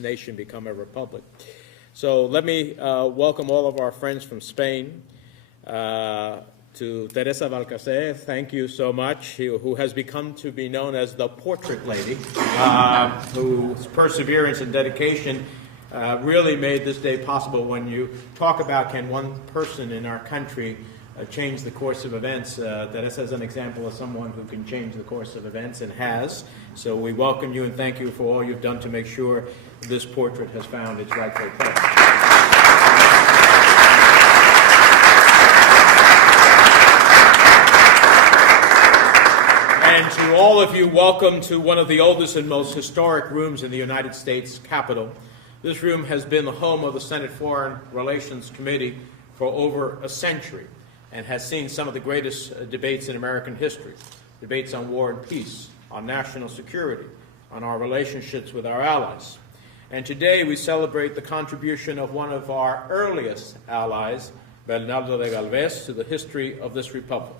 nation become a republic. So let me welcome all of our friends from Spain. To Teresa Valcarce, thank you so much, who has become to be known as the Portrait Lady, whose perseverance and dedication really made this day possible. When you talk about can one person in our country change the course of events, Teresa is an example of someone who can change the course of events and has. So we welcome you and thank you for all you've done to make sure this portrait has found its rightful place. And to all of you, welcome to one of the oldest and most historic rooms in the United States Capitol. This room has been the home of the Senate Foreign Relations Committee for over a century and has seen some of the greatest debates in American history. Debates on war and peace, on national security, on our relationships with our allies. And today we celebrate the contribution of one of our earliest allies, Bernardo de Galvez, to the history of this republic.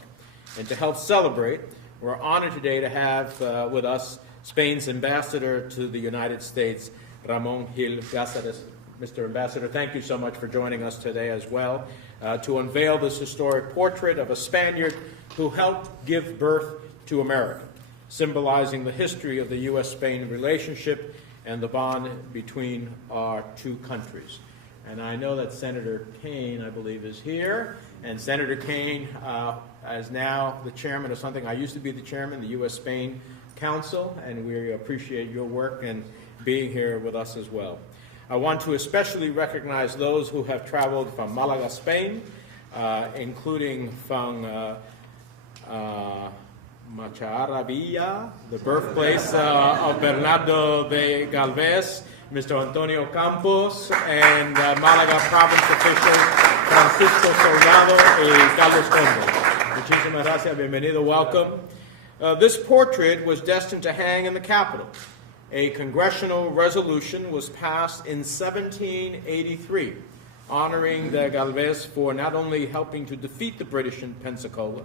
And to help celebrate, we're honored today to have with us Spain's ambassador to the United States, Ramon Gil Cáceres. Mr. Ambassador, thank you so much for joining us today as well to unveil this historic portrait of a Spaniard who helped give birth to America, symbolizing the history of the U.S.-Spain relationship and the bond between our two countries. And I know that Senator Kaine, I believe, is here. And Senator Kaine is now the chairman of something I used to be the chairman, the U.S.-Spain Council, and we appreciate your work and being here with us as well. I want to especially recognize those who have traveled from Malaga, Spain, including from Macharabia, the birthplace of Bernardo de Galvez, Mr. Antonio Campos, and Málaga province officials Francisco Soldado y Carlos Conde. Muchísimas gracias, bienvenido, welcome. This portrait was destined to hang in the Capitol. A congressional resolution was passed in 1783, honoring de Galvez for not only helping to defeat the British in Pensacola,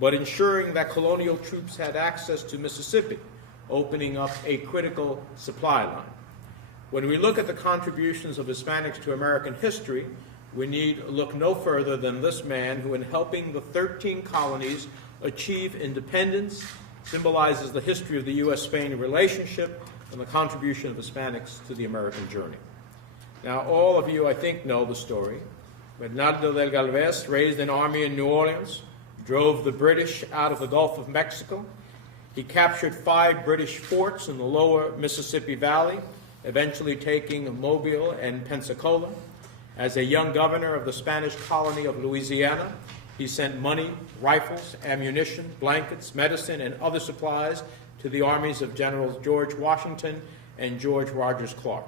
but ensuring that colonial troops had access to Mississippi, opening up a critical supply line. When we look at the contributions of Hispanics to American history, we need look no further than this man who, in helping the 13 colonies achieve independence, symbolizes the history of the U.S.-Spain relationship and the contribution of Hispanics to the American journey. Now, all of you, I think, know the story. Bernardo del Galvez, raised an army in New Orleans, drove the British out of the Gulf of Mexico. He captured 5 British forts in the lower Mississippi Valley, eventually taking Mobile and Pensacola. As a young governor of the Spanish colony of Louisiana, he sent money, rifles, ammunition, blankets, medicine, and other supplies to the armies of Generals George Washington and George Rogers Clark.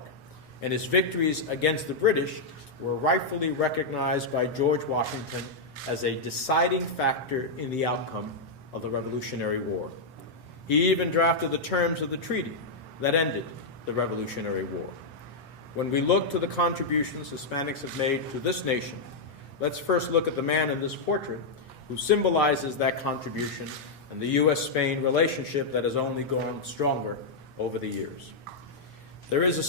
And his victories against the British were rightfully recognized by George Washington as a deciding factor in the outcome of the Revolutionary War. He even drafted the terms of the treaty that ended the Revolutionary War. When we look to the contributions Hispanics have made to this nation, let's first look at the man in this portrait who symbolizes that contribution and the U.S.-Spain relationship that has only grown stronger over the years. There is a